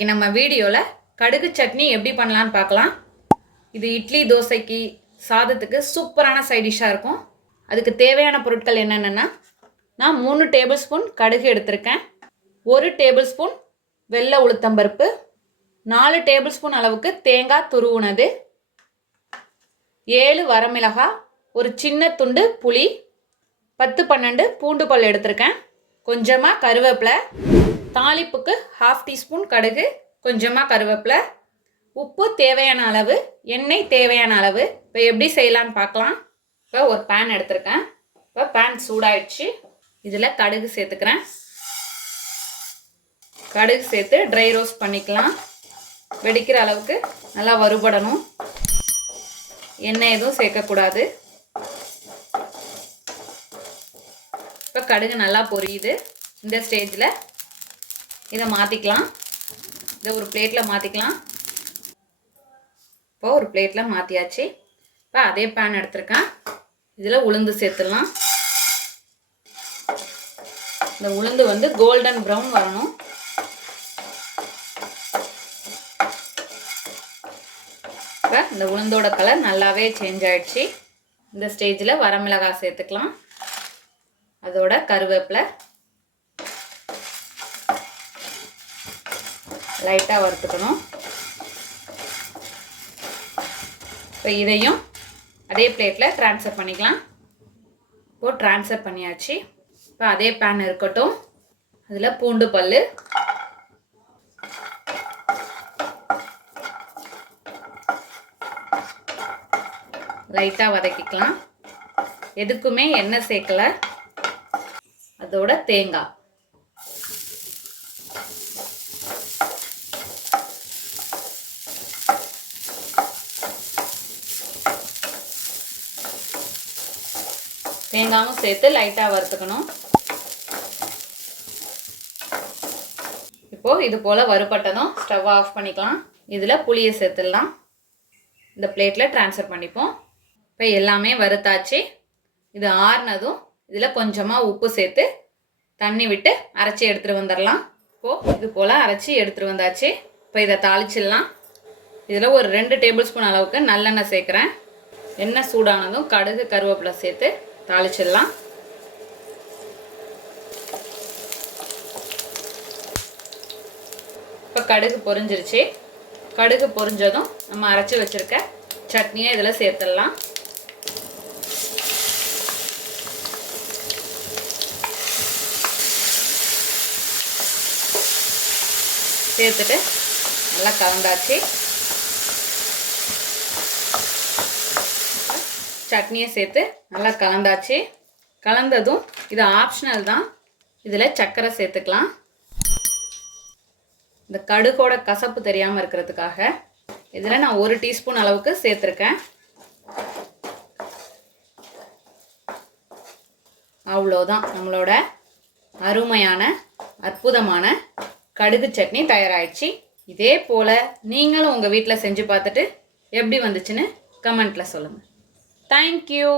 இன்னைக்கு நம்ம வீடியோவில் கடுகு சட்னி எப்படி பண்ணலான்னு பார்க்கலாம். இது இட்லி தோசைக்கு சாதத்துக்கு சூப்பரான சைட் டிஷ்ஷாக இருக்கும். அதுக்கு தேவையான பொருட்கள் என்னென்னா, நான் 3 டேபிள் ஸ்பூன் கடுகு எடுத்திருக்கேன், 1 டேபிள் ஸ்பூன் வெள்ளை உளுத்தம்பருப்பு, 4 டேபிள் ஸ்பூன் அளவுக்கு தேங்காய் துருவுனது, 7 வரமிளகாய், ஒரு சின்ன துண்டு புளி, 10-12 பூண்டு பல் எடுத்திருக்கேன், கொஞ்சமாக கருவேப்பிலை, தாளிப்புக்கு 1/2 டீஸ்பூன் கடுகு, கொஞ்சமாக கருவேப்பிலை, உப்பு தேவையான அளவு, எண்ணெய் தேவையான அளவு. இப்போ எப்படி செய்யலான்னு பார்க்கலாம். இப்போ ஒரு பேன் எடுத்திருக்கேன். இப்போ பேன் சூடாயிடுச்சு. இதில் கடுகு சேர்த்துக்கிறேன். கடுகு சேர்த்து ட்ரை ரோஸ்ட் பண்ணிக்கலாம். வெடிக்கிற அளவுக்கு நல்லா வறுபடணும். எண்ணெய் எதுவும் சேர்க்கக்கூடாது. இப்போ கடுகு நல்லா பொரியுது. இந்த ஸ்டேஜில் இதை மாற்றிக்கலாம். இதை ஒரு பிளேட்டில் மாற்றிக்கலாம். இப்போ ஒரு பிளேட்டில் மாற்றியாச்சு. இப்போ அதே பேன் எடுத்துருக்கேன். இதில் உளுந்து சேர்த்துடலாம். இந்த உளுந்து வந்து கோல்டன் ப்ரௌன் வரணும். இப்போ இந்த உளுந்தோட கலர் நல்லாவே சேஞ்ச் ஆகிடுச்சு. இந்த ஸ்டேஜில் வரமிளகாய் சேர்த்துக்கலாம். அதோட கருவேப்பிலை லைட்டாக வறுத்துக்கணும். இப்போ இதையும் அதே பிளேட்டில் ட்ரான்ஸ்ஃபர் பண்ணிக்கலாம். இப்போது ட்ரான்ஸ்ஃபர் பண்ணியாச்சு. இப்போ அதே பேன் இருக்கட்டும். அதில் பூண்டு பல், லைட்டாக வதக்கிக்கலாம். எதுக்குமே எண்ணெய் சேர்க்கலை. அதோட தேங்காய், தேங்காயும் சேர்த்து லைட்டாக வறுத்துக்கணும். இப்போது இது போல் வறுபட்டதும் ஸ்டவ் ஆஃப் பண்ணிக்கலாம். இதில் புளியை சேர்த்துடலாம். இந்த பிளேட்டில் ட்ரான்ஸ்ஃபர் பண்ணிப்போம். இப்போ எல்லாமே வறுத்தாச்சு. இது ஆறுனதும் இதில் கொஞ்சமாக உப்பு சேர்த்து தண்ணி விட்டு அரைச்சி எடுத்துகிட்டு வந்துடலாம். இப்போது இது போல் அரைச்சி எடுத்துகிட்டு வந்தாச்சு. இப்போ இதை தாளிச்சிடலாம். இதில் ஒரு 2 டேபிள் ஸ்பூன் அளவுக்கு நல்லெண்ணெய் சேர்க்குறேன். எண்ணெய் சூடானதும் கடுகு கருவேப்பிலை சேர்த்து தாளிச்சிடலாம். இப்போ கடுகு பொரிஞ்சிருச்சு. கடுகு பொரிஞ்சதும் நம்ம அரைச்சி வச்சுருக்க சட்னியை இதில் சேர்த்துடலாம். சேர்த்துட்டு நல்லா கலந்தாச்சு. சட்னியை சேர்த்து நல்லா கலந்தாச்சு. கலந்ததும் இது ஆப்ஷனல் தான். இதில் சர்க்கரை சேர்த்துக்கலாம். இந்த கடுகோட கசப்பு தெரியாமல் இருக்கிறதுக்காக இதில் நான் 1 டீஸ்பூன் அளவுக்கு சேர்த்துருக்கேன். அவ்வளோதான், நம்மளோட அருமையான அற்புதமான கடுகு சட்னி தயாராகிடுச்சு. இதே போல் நீங்களும் உங்கள் வீட்டில் செஞ்சு பார்த்துட்டு எப்படி வந்துச்சுன்னு கமெண்ட்டில் சொல்லுங்கள். Thank you.